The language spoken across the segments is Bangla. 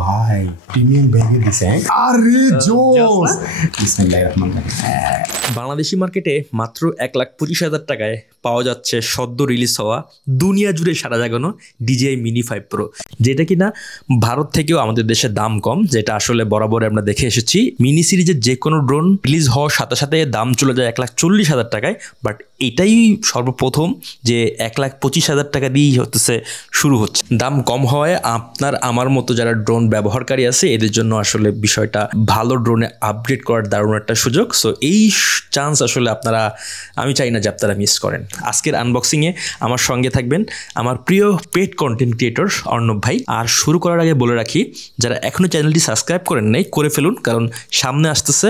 ভাই প্রিমিয়াম ব্যাগে দিছে আরে জোস বিসমিল্লাহির রহমানির রহিম। বাংলাদেশি মার্কেটে মাত্র 1,25,000 টাকায় পাওয়া যাচ্ছে সদ্য রিলিজ হওয়া দুনিয়া জুড়ে সারা জাগানো DJI Mini 5 Pro, যেটা কিনা ভারত থেকেও আমাদের দেশে দাম কম, যেটা আসলে বরাবর আমরা দেখে এসেছি। মিনি সিরিজের যে কোনো ড্রোন রিলিজ হওয়ার সাথে সাথে দাম চলে যায় 1,40,000 টাকায়, বাট এটাই সর্বপ্রথম যে 1,25,000 টাকা দিয়েই হতেছে শুরু হচ্ছে। দাম কম হওয়ায় আপনার আমার মতো যারা ড্রোন ব্যবহারকারী আছে এদের জন্য আসলে বিষয়টা ভালো ড্রোনে আপগ্রেড করার দারুণ একটা সুযোগ। সো এই চান্স আসলে আপনারা, আমি চাই না যে আপনারা মিস করেন। আজকের আনবক্সিংয়ে আমার সঙ্গে থাকবেন আমার প্রিয় পেড কন্টেন্ট ক্রিয়েটর অর্ণব ভাই। আর শুরু করার আগে বলে রাখি, যারা এখনও চ্যানেলটি সাবস্ক্রাইব করেন নাই করে ফেলুন, কারণ সামনে আসতেছে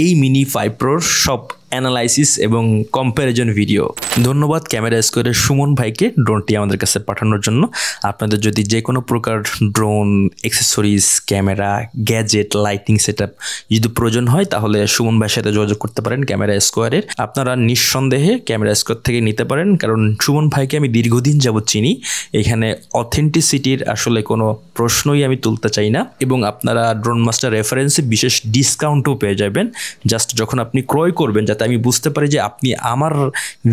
এই মিনি 5 Proর সব অ্যানালাইসিস এবং কম্প্যারিজন ভিডিও। ধন্যবাদ ক্যামেরা স্কোয়ারের সুমন ভাইকে ড্রোনটি আমাদের কাছে পাঠানোর জন্য। আপনাদের যদি যে কোনো প্রকার drone accessories, camera, gadget, lighting setup যদি প্রয়োজন হয় তাহলে সুমন ভাইয়ের সাথে যোগাযোগ করতে পারেন ক্যামেরা স্কোয়ারের। আপনারা নিঃসন্দেহে ক্যামেরা স্কোয়ার থেকে নিতে পারেন, কারণ সুমন ভাইকে আমি দীর্ঘদিন যাবৎ চিনি। এখানে অথেন্টিসিটির আসলে কোনো প্রশ্নই আমি তুলতে চাই না, এবং আপনারা ড্রোন মাস্টার রেফারেন্সে বিশেষ ডিসকাউন্টও পেয়ে যাবেন জাস্ট যখন আপনি ক্রয় করবেন, যাতে আমি বুঝতে পারি যে আপনি আমার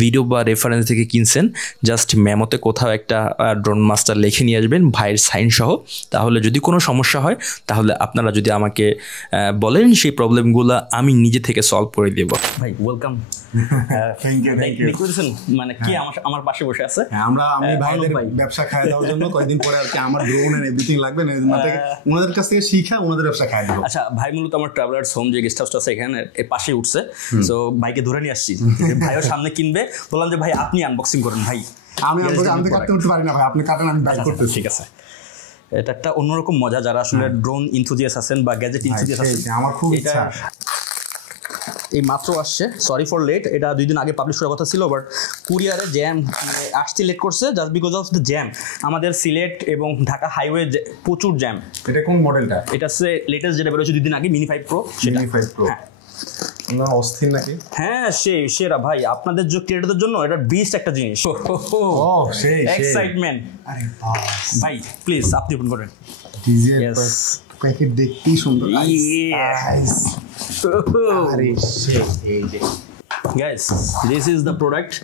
ভিডিও বা রেফারেন্স থেকে কিনছেন। জাস্ট মেমোতে কোথাও একটা ড্রোন মাস্টার লিখে নিয়ে আসবেন ভাইয়ের সাইন সহ। তাহলে যদি কোনো সমস্যা হয় তাহলে আপনারা যদি আমাকে বলেন, সেই প্রবলেমগুলো আমি নিজে থেকে সলভ করে দেব। ভাই ওয়েলকাম। থ্যাংক ইউ মানে কি আমার পাশে বসে আছে। আমি ভাইদের ব্যবসা খায় দেওয়ার জন্য কয়েকদিন পরে আর কি আমার ড্রোন এন্ড এভরিথিং লাগবে না, ওনাদের কাছ থেকে শিখা ওনাদের ব্যবসা খায় দেব। আচ্ছা ভাই, মূলত আমার ট্রাভেলার্স হোম যে গেস্ট হাউসটা আছে এখানে এর পাশে উঠছে, সো ভাইকে ধরে নিয়ে আসছি। ভাইও সামনে কিনবে, বললাম যে ভাই আপনি আনবক্সিং করেন। ভাই আমি কাটতে উঠতে পারি না ভাই, আপনি কাটেন, আমি বাইক করতে। ঠিক আছে, এটা একটা অন্যরকম মজা। যারা আসলে ড্রোন ইনথুজিয়াস আছেন বা গ্যাজেট ইনথুজিয়াস আছেন, আমার খুব ইচ্ছা। এই মাত্র আসছে, সরি ফর লেট। এটা 2 দিন আগে পাবলিশ করার কথা ছিল, বাট কুরিয়ারে জ্যাম আসতে লেট করছে just because of the jam. আমাদের সিলেট এবং ঢাকা হাইওয়ে প্রচুর জ্যাম। এটা কোন মডেলটা? এটা হচ্ছে লেটেস্ট যেটা বেরোচ্ছে 2 দিন আগে, মিনি 5 Pro। মিনি 5 Pro না অস্থির নাকি? হ্যাঁ সেরা ভাই, আপনাদের ক্রিয়েটরদের জন্য এটা বেস্ট একটা জিনিস। সেই এক্সাইটমেন্ট। আরে ভাই প্লিজ আপনি ওপেন করেন। প্যাকেট দেখতেই সুন্দর। Guys, this is the product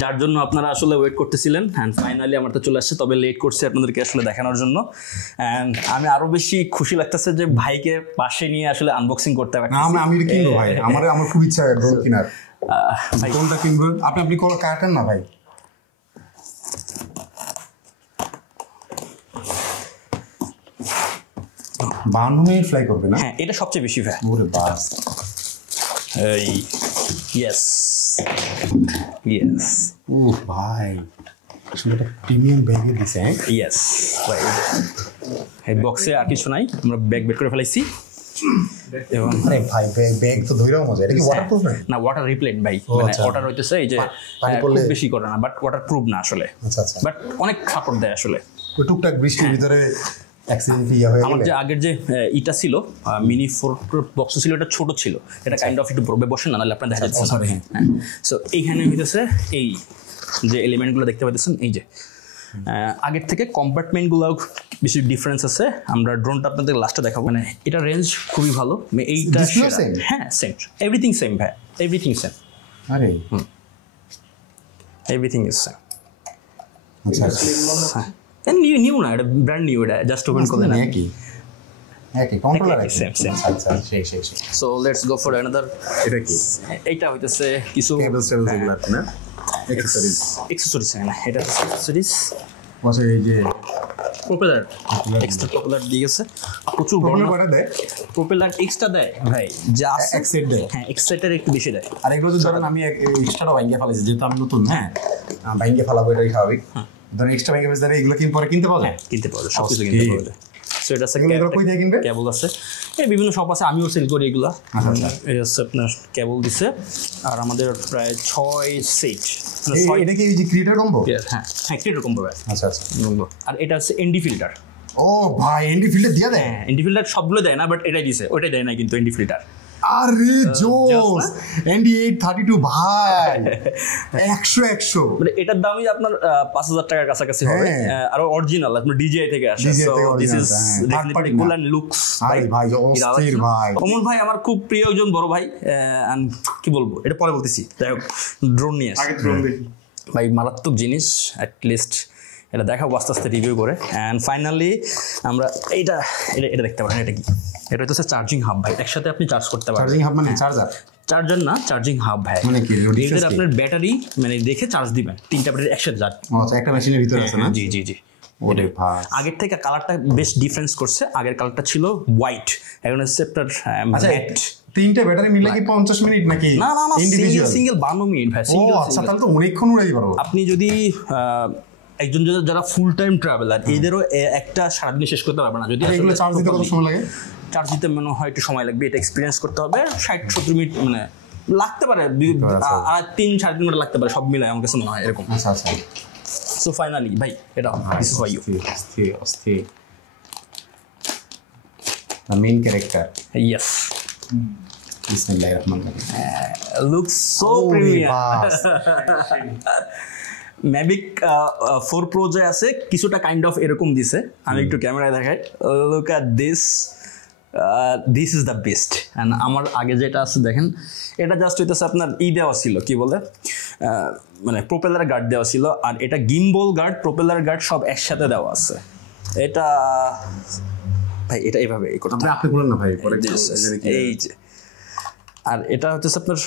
যার জন্য আপনারা আসলে ওয়েট করতেছিলেন, অ্যান্ড ফাইনালি আমার তো চলে আসছে। তবে লেট করছে আপনাদেরকে আসলে দেখানোর জন্য, অ্যান্ড আমি আরো বেশি খুশি লাগতেছে যে ভাইকে পাশে নিয়ে আসলে আনবক্সিং করতে পারছি। আমি কিনবো ভাই, আমার খুব ইচ্ছা ড্রোন কেনার। ভাই কোনটা কিনবো? আপনি কোনটা কাটেন না ভাই। বানমে ফ্লাই করবে না? হ্যাঁ, এটা সবচেয়ে বেশি ভাই। ওরে বাস। এই ইয়েস ভাই আসলে এটা প্রিমিয়াম ব্যাগে দিছে। ইয়েস ভাই, এই বক্সে আর কিছু নাই, আমরা ব্যাগ বের করে ফেলাইছি। এবং ভাই ব্যাগ তো ধইরাও মজা। এটা কি ওয়াটারপ্রুফ না? ওয়াটার রিপ্লেন্ট ভাই, মানে ওয়াটার হইতেছে এই যে খুব বেশি করে না, বাট ওয়াটার প্রুফ না আসলে। আচ্ছা, বাট অনেক সাপোর্ট দেয় আসলে। টুকটাক বৃষ্টির ভিতরে আমার যে আগের যে ইটা ছিল মিনি 4 Pro বক্স ছিল, এটা ছোট ছিল, এটা কাইন্ড অফ একটু বড় বসে না, নাহলে আপনার দেখা যাচ্ছে। সো এইখানে হইতেছে এই যে এলিমেন্টগুলো দেখতে পাচ্ছেন, এই যে আগের থেকে কম্পার্টমেন্টগুলো বেশি ডিফারেন্স আছে। আমরা ড্রোনটা আপনাদের লাস্টে দেখাবো। মানে এটা রেঞ্জ খুবই ভালো। এইটা হ্যাঁ সেম, এভরিথিং সেম ভাই, এভরিথিং সেম। আরে এভরিথিং ইজ সেম। আচ্ছা নিউ না, এটা ব্র্যান্ড নিউ, এটা জাস্ট ওপেন করলে না একই কন্ট্রোলার সেম। আচ্ছা সেই so let's go for another. এটা কি? এইটা হইতেছে কিছু কেবলস যেগুলো না, অ্যাকসেসরিজ না, এটা অ্যাকসেসরিজ। বসে এই যে প্রপেলার, এক্সট্রা প্রপেলার দিয়ে গেছে। প্রচুর বড় কয়টা দেয়? প্রপেলার এক্সট্রা দেয় ভাই, যা এক সেট দেয়। হ্যাঁ, এক্সট্রাটার একটু বেশি দেয়। আর এগুলো তো ধরেন আমি এক্সট্রাটা ভাঙ্গে ফেলাইছি, যেহেতু আমি নতুন, হ্যাঁ ভাঙ্গে ফেলাবো, এটাই স্বাভাবিক। ধরেন এক্সট্রা ভাঙ্গে ফেলে এগুলো পরে কিনতে পাওয়া যায়? কিনতে পাওয়া যায়, সব কিছু কিনতে পাওয়া যায়। সো এটা আছে কেবল আছে, এই বিভিন্ন শপ আছে, আমিও সেল করি এগুলা। এই হচ্ছে আপনার কেবল দিছে, আর আমাদের প্রায় 6 সেট। এটা কি এই যে ক্রিয়েটর কম্বো? হ্যাঁ ক্রিয়েটর কম্বো। আচ্ছা আর এটা হচ্ছে এনডি ফিল্টার। ও ভাই এনডি ফিল্টার দিয়ে দেয়? হ্যাঁ, এনডি ফিল্টার সবগুলো দেয় না, বাট এটাই দিছে, ওইটাই দেয় না কিন্তু এনডি ফিল্টার। আরে জোস এনডি 832 ভাই 100 মানে এটার দামই আপনার 5,000 টাকার কাছাকাছি হবে আর অরিজিনাল আপনার ডিজিআই থেকে আসে so this is definitely cool and looks ভাই অস্থির ভাই অমল ভাই আমার খুব প্রিয় একজন বড় ভাই কি বলবো এটা পরে বলতেছি যাই হোক ড্রোন নিয়ে আগে ড্রোন দেখি ভাই মারাত্মক জিনিস অ্যাট লিস্ট এটা দেখাবো আস্তে আস্তে রিভিউ করে অ্যান্ড ফাইনালি আমরা এটা দেখতে পারেন এটা কি এটা হচ্ছে চার্জিং হাব ভাই একসাথে আপনি চার্জ করতে পারেন চার্জিং হাব মানে চার্জার না চার্জিং হাব ভাই মানে কি এটার আপনার ব্যাটারি মানে দেখে চার্জ দিবেন তিনটা ব্যাটারি একসাথে চার্জ আচ্ছা একটা মেশিনের ভিতরে আছে না জি ওরে ভাই আগের থেকে কালারটা বেশ ডিফারেন্স করছে আগের কালারটা ছিল হোয়াইট এখন হচ্ছে আপনার ম্যাট তিনটা ব্যাটারি মিলে কি 50 মিনিট নাকি না সিঙ্গেল 52 মিনিট ভাই ও আচ্ছা তাহলে তো অনেকক্ষণ উড়াই পারবো আপনি যদি একজন যারা ফুল টাইম ট্রাভেলার এদেরও একটা সারাদিন শেষ করতে পারবে না যদি এগুলো চার্জ দিতে কত সময় লাগে চার্জ দিতে মনে হয় একটু সময় লাগবে এটা এক্সপিরিয়েন্স করতে হবে 60-70 মিনিট মানে লাগতে পারে আর 3-3.5 মিনিট লাগতে পারে সব মিলায় আমার কাছে মনে হয় এরকম আচ্ছা সো ফাইনালি ভাই এটা দিস ইজ ফর ইউ অস্থির the main character yes বিসমিল্লাহির রহমানির রহিম looks so premium Mavic 4 pro যে আছে কিছুটা কাইন্ড অফ এরকম দিছে আমি একটু ক্যামেরায় দেখাই look at this is the best and আমার আগে যেটা আছে দেখেন এটা জাস্ট হইতেছে আপনার দেওয়া ছিল কি বলে মানে প্রোপেলার গার্ড দেওয়া ছিল আর এটা গিম্বল গার্ড প্রোপেলার গার্ড সব একসাথে দেওয়া আছে এটা ভাই এটা এইভাবে আপনি বলেন না ভাই পরে এই যে আর এটা হচ্ছে আপনার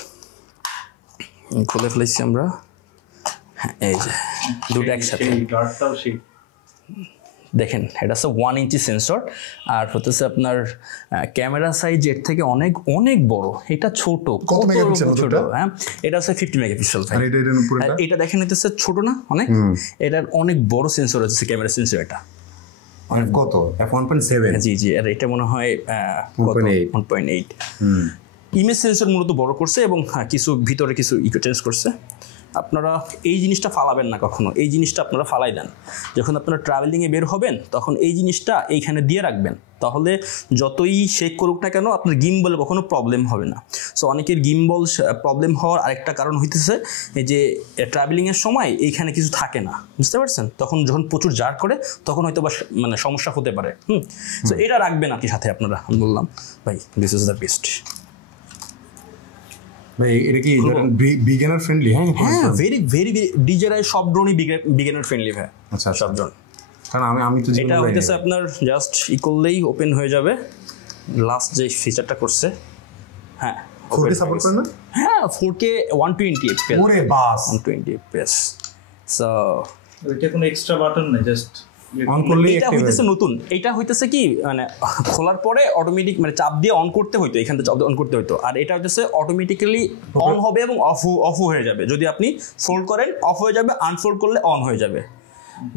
খুলে ফেলেছি আমরা এই যে দুটো একসাথে দেখেন এটা হচ্ছে 1 ইঞ্চি সেন্সর আর হচ্ছে আপনার ক্যামেরা সাইজ এর থেকে অনেক অনেক বড় এটা ছোট কত মেগাপিক্সেল ছোট হ্যাঁ এটা হচ্ছে 50 মেগাপিক্সেল আর এটা দেখেন হচ্ছে ছোট না অনেক এটার অনেক বড় সেন্সর হচ্ছে ক্যামেরা সেন্সর এটা অনেক কত 1.7 জি আর এটা মনে হয় 1.8 ইমেজ সেন্সর মূলত বড় করছে এবং কিছু ভিতরে কিছু চেঞ্জ করছে আপনারা এই জিনিসটা ফালাবেন না কখনো এই জিনিসটা আপনারা ফালাই দেন যখন আপনারা ট্রাভেলিংয়ে বের হবেন তখন এই জিনিসটা এইখানে দিয়ে রাখবেন তাহলে যতই শেক করুক না কেন আপনার গিম্বলে কখনো প্রবলেম হবে না সো অনেকের গিম্বল প্রবলেম হওয়ার আরেকটা কারণ হইতেছে এই যে ট্রাভেলিংয়ের সময় এইখানে কিছু থাকে না বুঝতে পারছেন তখন যখন প্রচুর জার করে তখন হয়তো বা মানে সমস্যা হতে পারে সো এটা রাখবেন আর কি সাথে আপনারা আমি বললাম ভাই দিস ইজ দ্য বেস্ট ভাই এটা কি বিগিনার ফ্রেন্ডলি হ্যাঁ ভেরি ভেরি ডিজেআই সব ড্রোনই বিগিনার ফ্রেন্ডলি ভাই আচ্ছা সব ড্রোন কারণ আমি তো এটা হইতেছে আপনার জাস্ট করলেই ওপেন হয়ে যাবে লাস্ট যে ফিচারটা করছে হ্যাঁ 4K সাপোর্ট করে না হ্যাঁ 4K 120 fps ওরে বাস 120 fps সো এটা কোনো এক্সট্রা বাটন না জাস্ট অন করলেই এটা হইতেছে নতুন এটা হইতেছে কি মানে খোলার পরে অটোমেটিক মানে চাপ দিয়ে অন করতে হইতো এখান থেকে চাপ দিয়ে অন করতে হইতো আর এটা হইতেছে অটোমেটিক্যালি অন হবে এবং অফ হয়ে যাবে যদি আপনি ফোল্ড করেন অফ হয়ে যাবে আনফোল্ড করলে অন হয়ে যাবে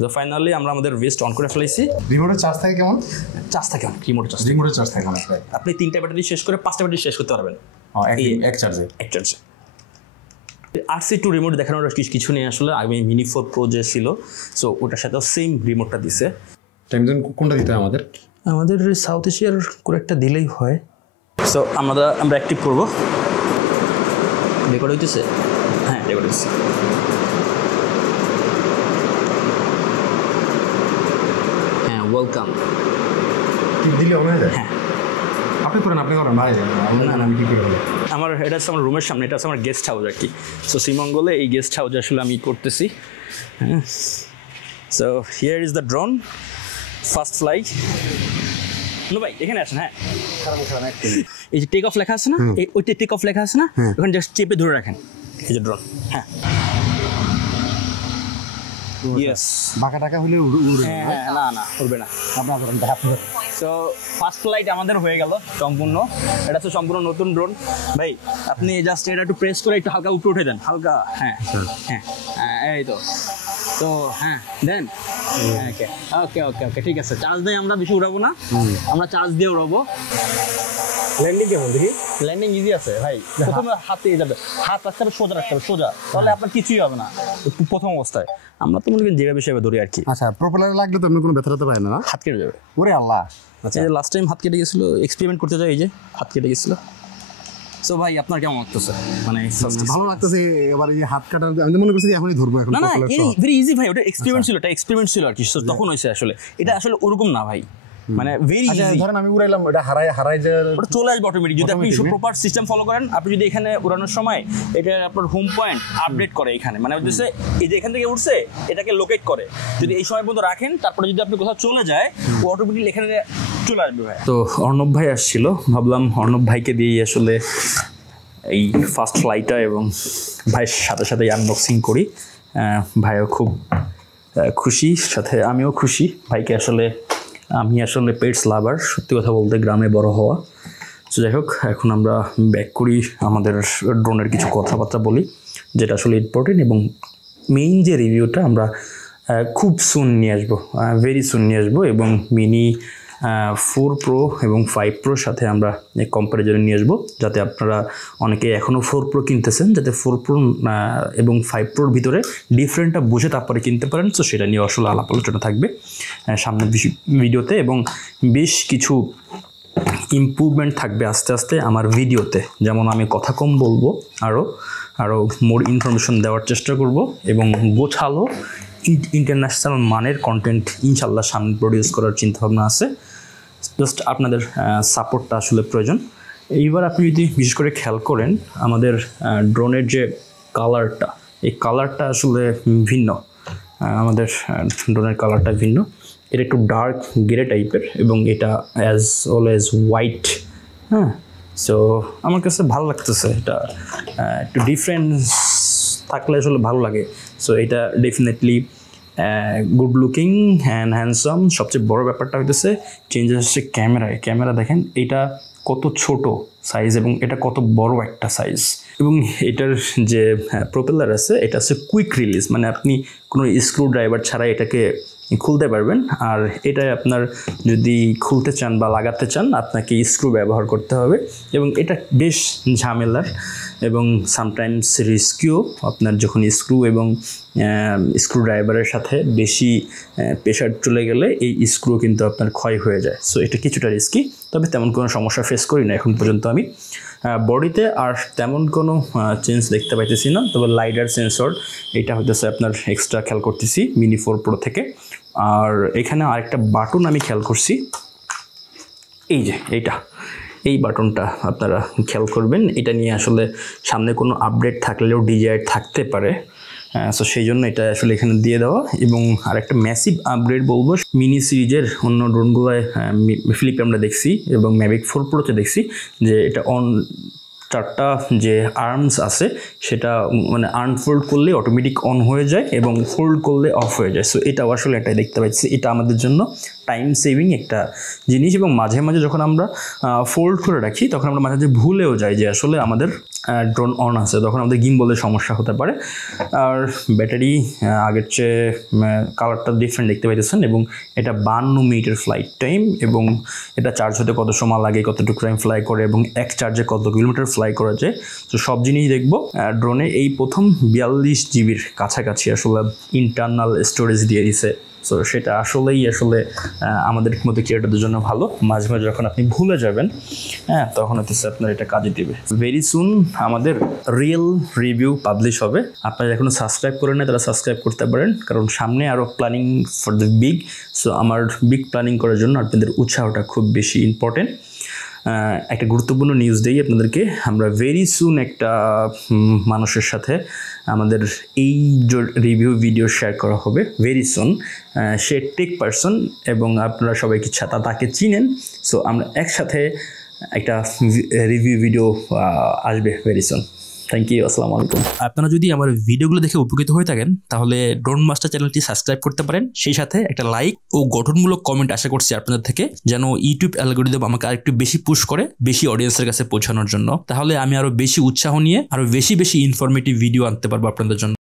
তো ফাইনালি আমরা আমাদের ওয়েস্ট অন করে ফেলেছি রিমোটের চার্জ থাকে কেমন চার্জ থাকে অনেক রিমোটের চার্জ থাকে অনেক আপনি 3টা ব্যাটারি শেষ করে 5টা ব্যাটারি শেষ করতে পারবেন এক চার্জে RC2 রিমোট দেখানোর কিছু নেই আসলে আমি মিনি 4 প্রো যে ছিল সো ওটার সাথে সেম রিমোটটা দিছে টাইম জোন কোনটা দিতে হয় আমাদের সাউথ এশিয়ার করে একটা দিলেই হয় সো আমরা অ্যাক্টিভ করব রেকর্ড হইতেছে হ্যাঁ রেকর্ড হইতেছে হ্যাঁ ওয়েলকাম দিলে হবে না হ্যাঁ আপনি করেন বাইরে যান আমি কি করব আমার এটা হচ্ছে আমার রুমের সামনে এটা হচ্ছে আমার গেস্ট হাউস আর কি সো শ্রীমঙ্গলে এই গেস্ট হাউস আসলে আমি করতেছি হ্যাঁ so here is the drone first flight no ভাই এখানে আসেন হ্যাঁ এই যে টেক অফ লেখা আছে না ওই টেক অফ লেখা আছে না ওখানে জাস্ট চেপে ধরে রাখেন এই যে ড্রোন হ্যাঁ ইয়েস বাঁকা টাকা হলে হ্যাঁ না উড়বে না সো ফার্স্ট ফ্লাইট আমাদের হয়ে গেল সম্পূর্ণ এটা হচ্ছে সম্পূর্ণ নতুন ড্রোন ভাই আপনি জাস্ট এটা একটু প্রেস করে একটু হালকা উপরে উঠে দেন হালকা হ্যাঁ এই তো হ্যাঁ দেন ওকে ওকে ওকে ওকে ঠিক আছে চার্জ দিয়ে আমরা বেশি উড়াবো না আমরা চার্জ দিয়ে উড়াবো ল্যান্ডিং কেমন দেখি ল্যান্ডিং ইজি আছে ভাই প্রথমে হাতে যাবে হাত রাখতে হবে সোজা রাখতে হবে সোজা তাহলে আপনার কিছুই হবে না প্রথম অবস্থায় আমরা তো মনে করি যেভাবে সেভাবে ধরি আর কি আচ্ছা প্রপেলারে লাগলে তো আপনি কোনো ব্যথা পায় না হাত কেটে যাবে ওরে আল্লাহ আচ্ছা এই যে লাস্ট টাইম হাত কেটে গেছিলো এক্সপেরিমেন্ট করতে যাই এই যে হাত কেটে গেছিলো সো ভাই আপনার কেমন লাগতেছে মানে ভালো লাগতেছে। এবার এই যে হাত কাটার আমি তো মনে করছি এখনই ধরবো এখন। না না ভেরি ইজি ভাই, ওটা এক্সপেরিমেন্ট ছিল, এটা এক্সপেরিমেন্ট ছিল আর কি। So, তখন হয়েছে আসলে এটা আসলে ওরকম না ভাই, মানে ভেরি ইজি। ধরেন আমি উড়াইলাম, ওটা হারাই যে ওটা চলে আসবে অটোমেটিক যদি আপনি প্রপার সিস্টেম ফলো করেন। আপনি যদি এখানে উড়ানোর সময় এটা আপনার হোম পয়েন্ট আপডেট করে এখানে, মানে হচ্ছে এই যে এখান থেকে উঠছে এটাকে লোকেট করে, যদি এই সময় পর্যন্ত রাখেন তারপরে যদি আপনি কোথাও চলে যায় ও অটোমেটিক এখানে চলে আসবে ভাই। তো অর্ণব ভাই আসছিল, ভাবলাম অর্ণব ভাইকে দিয়েই আসলে এই ফার্স্ট ফ্লাইটটা এবং ভাইয়ের সাথে সাথে আনবক্সিং করি। ভাইও খুব খুশি, সাথে আমিও খুশি। ভাইকে আসলে আমি আসলে পেটস লাভার, সত্যি কথা বলতে গ্রামে বড় হওয়া। তো যাই হোক, এখন আমরা ব্যাক করি, আমাদের ড্রোনের কিছু কথাবার্তা বলি যেটা আসলে ইম্পর্টেন্ট, এবং মেইন যে রিভিউটা আমরা খুব সুন নিয়ে আসবো, ভেরি সুন নিয়ে আসবো, এবং মিনি 4 Pro এবং 5 Proর সাথে আমরা কম্প্যারিজনে নিয়ে আসবো, যাতে আপনারা অনেকে এখনও 4 Pro কিনতেছেন, যাতে 4 Pro এবং 5 Proর ভিতরে ডিফারেন্টটা বুঝে তারপরে কিনতে পারেন। তো সেটা নিয়ে আসলে আলাপ আলোচনা থাকবে সামনের ভিডিওতে, এবং বেশ কিছু ইমপ্রুভমেন্ট থাকবে আস্তে আস্তে আমার ভিডিওতে। যেমন আমি কথা কম বলবো, আরও মোর ইনফরমেশন দেওয়ার চেষ্টা করব, এবং গোছালো ইন্টারন্যাশনাল মানের কন্টেন্ট ইনশাল্লাহ সামনে প্রডিউস করার চিন্তাভাবনা আছে। জাস্ট আপনাদের সাপোর্টটা আসলে প্রয়োজন। এইবার আপনি যদি বিশেষ করে খেয়াল করেন আমাদের ড্রোনের যে কালারটা, এই কালারটা আসলে ভিন্ন। আমাদের ড্রোনের কালারটা ভিন্ন, এটা একটু ডার্ক গ্রে টাইপের, এবং এটা অ্যাজ অলওয়েজ হোয়াইট। হ্যাঁ, সো আমার কাছে ভালো লাগতেছে, এটা একটু ডিফারেন্স থাকলে আসলে ভালো লাগে। সো এটা definitely good looking and handsome. সবচেয়ে বড় ব্যাপারটা হইতেছে চেঞ্জেস হচ্ছে ক্যামেরা দেখেন এটা কত ছোট সাইজ এবং এটা কত বড় একটা সাইজ, এবং এটার যে প্রপেলার আছে এটা হচ্ছে কুইক রিলিজ, মানে আপনি কোনো স্ক্রু ড্রাইভার ছাড়াই এটাকে খুলতে পারবেন। আর এটাই আপনার যদি খুলতে চান বা লাগাতে চান আপনাকে স্ক্রু ব্যবহার করতে হবে, এবং এটা বেশ ঝামেলার এবং সামটাইমস রিস্কিও। আপনার যখন স্ক্রু এবং স্ক্রু ড্রাইভারের সাথে বেশি প্রেশার চলে গেলে এই স্ক্রু কিন্তু আপনার ক্ষয় হয়ে যায়। সো এটা কিছুটা রিস্কি, তবে তেমন কোনো সমস্যা ফেস করি না এখন পর্যন্ত আমি। বডিতে আর তেমন কোনো চেঞ্জ দেখতে পাইতেছি না, তবে লাইডার সেন্সর এটা হইতেছে আপনার এক্সট্রা খেয়াল করতেছি মিনি 4 Pro থেকে। আর এখানে আরেকটা বাটন আমি খেয়াল করছি, এই যে এই বাটনটা আপনারা খেয়াল করবেন। এটা নিয়ে আসলে সামনে কোনো আপডেট থাকলেও ডিজায়ার থাকতে পারে, সো সেই জন্য এটা আসলে এখানে দিয়ে দেওয়া। এবং আরেকটা ম্যাসিভ আপগ্রেড বলবো, মিনি সিরিজের অন্য ড্রোনগুলোয় ফিলিপে আমরা দেখছি এবং ম্যাভিক 4 Proতে দেখছি যে এটা চারটা যে আর্মস আছে সেটা মানে আনফোল্ড করলে অটোমেটিক অন হয়ে যায় এবং ফোল্ড করলে অফ হয়ে যায়। সো এটাও আসলে এটাই দেখতে পাচ্ছি, এটা আমাদের জন্য টাইম সেভিং একটা জিনিস। এবং মাঝে মাঝে যখন আমরা ফোল্ড করে রাখি তখন আমরা মাঝে মাঝে ভুলেও যাই যে আসলে আমাদের ড্রোন অন আছে, তখন আমাদের গিম্বলের সমস্যা হতে পারে। আর ব্যাটারি আগের চেয়ে কালারটা ডিফারেন্ট দেখতে পাইতেছেন, এবং এটা 52 মিনিটের ফ্লাইট টাইম, এবং এটা চার্জ হতে কত সময় লাগে, কতটুকু টাইম ফ্লাই করে, এবং এক চার্জে কত কিলোমিটার ফ্লাই করা যায়। তো সব জিনিস দেখবো। ড্রোনে এই প্রথম 42 জিবির কাছাকাছি আসলে ইন্টারনাল স্টোরেজ দিয়ে দিছে। সো সেটা আসলে আমাদের মতো ক্রিয়েটরদের জন্য ভালো। মাঝে মাঝে যখন আপনি ভুলে যাবেন তখন হচ্ছে আপনার এটা কাজে দিবে। ভেরি সুন আমাদের রিয়েল রিভিউ পাবলিশ হবে। আপনারা এখনো সাবস্ক্রাইব করে নেয় তারা সাবস্ক্রাইব করতে পারেন, কারণ সামনে আরও planning for the big. So আমার বিগ প্ল্যানিং করার জন্য আপনাদের উৎসাহটা খুব বেশি ইম্পর্টেন্ট। একটা গুরুত্বপূর্ণ নিউজ দিই আপনাদেরকে, আমরা ভেরি সুন একটা মানুষের সাথে আমাদের এই রিভিউ ভিডিও শেয়ার করা হবে ভেরি সুন। সে টেক পারসন এবং আপনারা সবাই কি তাকে চিনেন। সো আমরা একসাথে একটা রিভিউ ভিডিও আসবে ভেরি সুন। থ্যাংক ইউ, আসসালামু আলাইকুম। আপনারা যদি আমার ভিডিওগুলো দেখে উপকৃত হয়ে থাকেন তাহলে ড্রোন মাস্টার চ্যানেলটি সাবস্ক্রাইব করতে পারেন, সেই সাথে একটা লাইক ও গঠনমূলক কমেন্ট আশা করছি আপনাদের থেকে, যেন ইউটিউব অ্যালগরিদম আমাকে আরেকটু বেশি পুশ করে বেশি অডিয়েন্সের কাছে পৌঁছানোর জন্য। তাহলে আমি আরো বেশি উৎসাহ নিয়ে আরো বেশি ইনফরমেটিভ ভিডিও আনতে পারবো আপনাদের জন্য।